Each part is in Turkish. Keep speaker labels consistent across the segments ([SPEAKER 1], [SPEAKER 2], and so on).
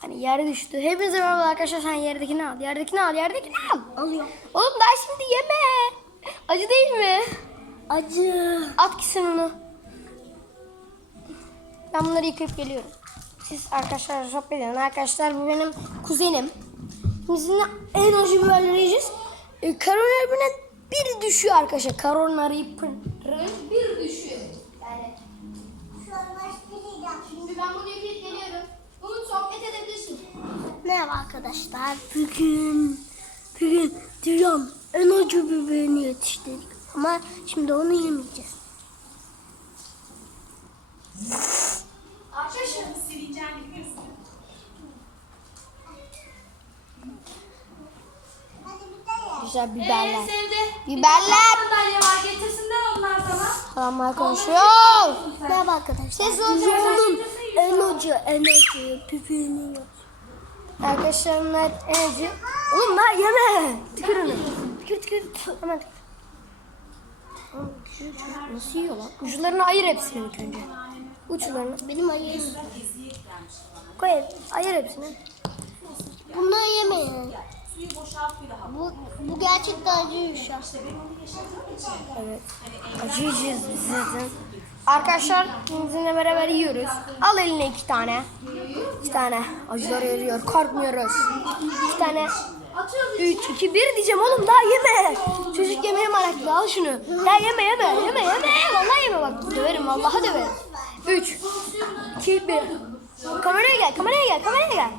[SPEAKER 1] Hani yere düştü. Hepinize merhaba arkadaşlar. Sen yerdekini al. Yerdekini al. Yerdekini al.
[SPEAKER 2] Alıyorum.
[SPEAKER 1] Oğlum daha şimdi yeme. Acı değil mi?
[SPEAKER 2] Acı.
[SPEAKER 1] At gitsin onu. Ben bunları yıkayıp geliyorum. Siz arkadaşlarla sohbet edin. Arkadaşlar bu benim kuzenim. Bizim en acı biberleri yiyeceğiz. E, Karolina'nın bir düşüyor arkadaşlar. Karolina'nın bir düşüyor. Yani şimdi ben bunu yıkayıp geliyorum.
[SPEAKER 2] Merhaba arkadaşlar. Bugün bugün dünyanın en acı biberini yetiştirdik. Ama şimdi onu yemeyeceğiz.
[SPEAKER 1] Arkadaşlar güzel biberler.
[SPEAKER 3] Ee, Sevde.
[SPEAKER 1] Biberler.
[SPEAKER 3] Var getirsinler onlar sana.
[SPEAKER 1] Adamlar konuşuyor.
[SPEAKER 2] Merhaba arkadaşlar.
[SPEAKER 1] Ses olacak.
[SPEAKER 2] En acı en acı biberini yiyoruz.
[SPEAKER 1] Arkadaşlar bunlar en acı. Oğlum lan yeme. Tükür onu. Tükür tükür. Hemen. Nasıl yiyor lan? Uçlarını ayır hepsini ilk önce. Uçlarını.
[SPEAKER 2] Benim ayım.
[SPEAKER 1] Koy. Ayır hepsini.
[SPEAKER 2] Bunları yemeyin. Bu, bu gerçekten acıymış ya.
[SPEAKER 1] Evet. Acı yiyeceğiz biz zaten. Arkadaşlar bizimle beraber yiyoruz. Al eline iki tane. İki tane. Acılar eriyor. Korkmuyoruz. İki tane. Üç, iki, bir diyeceğim oğlum daha yeme. Çocuk yemeye meraklı al şunu. Ya yeme yeme yeme yeme. Vallahi yeme bak. Döverim vallahi döverim. Üç, iki, bir. Kameraya gel kameraya gel kameraya gel.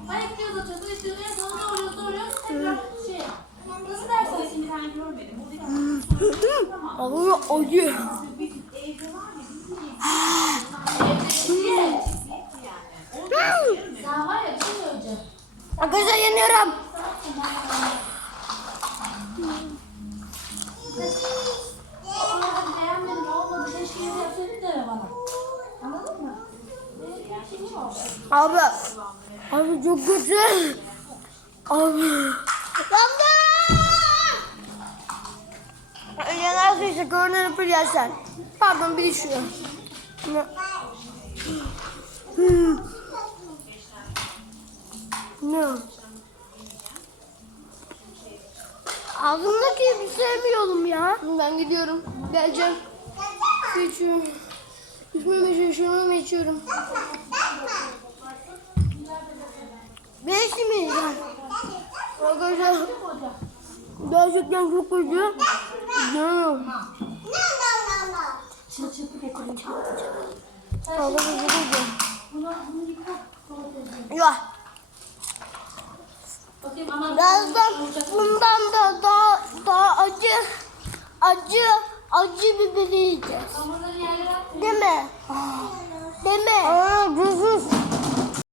[SPEAKER 3] Şey.
[SPEAKER 1] Ağır acı.
[SPEAKER 3] Anladın mı?
[SPEAKER 1] Abi. Abi çok kötü. Abi. Yandım. İşte görünen öpür yersen. Pardon bir düşüyor. Ne? Hmm. Ne?
[SPEAKER 2] Ağzımdaki bir sevmiyorum ya.
[SPEAKER 1] Ben gidiyorum. Geleceğim. Su içiyorum. İçmeme içiyorum, içiyorum. Beş mi? Arkadaşlar. Gerçekten çok kötü. Canım. Çok kötü.
[SPEAKER 3] Bunu, bunu yıka.
[SPEAKER 1] Ya.
[SPEAKER 2] Birazdan bundan da daha daha acı acı acı biberi yiyeceğiz. Değil mi? Değil mi?
[SPEAKER 1] Aa, bu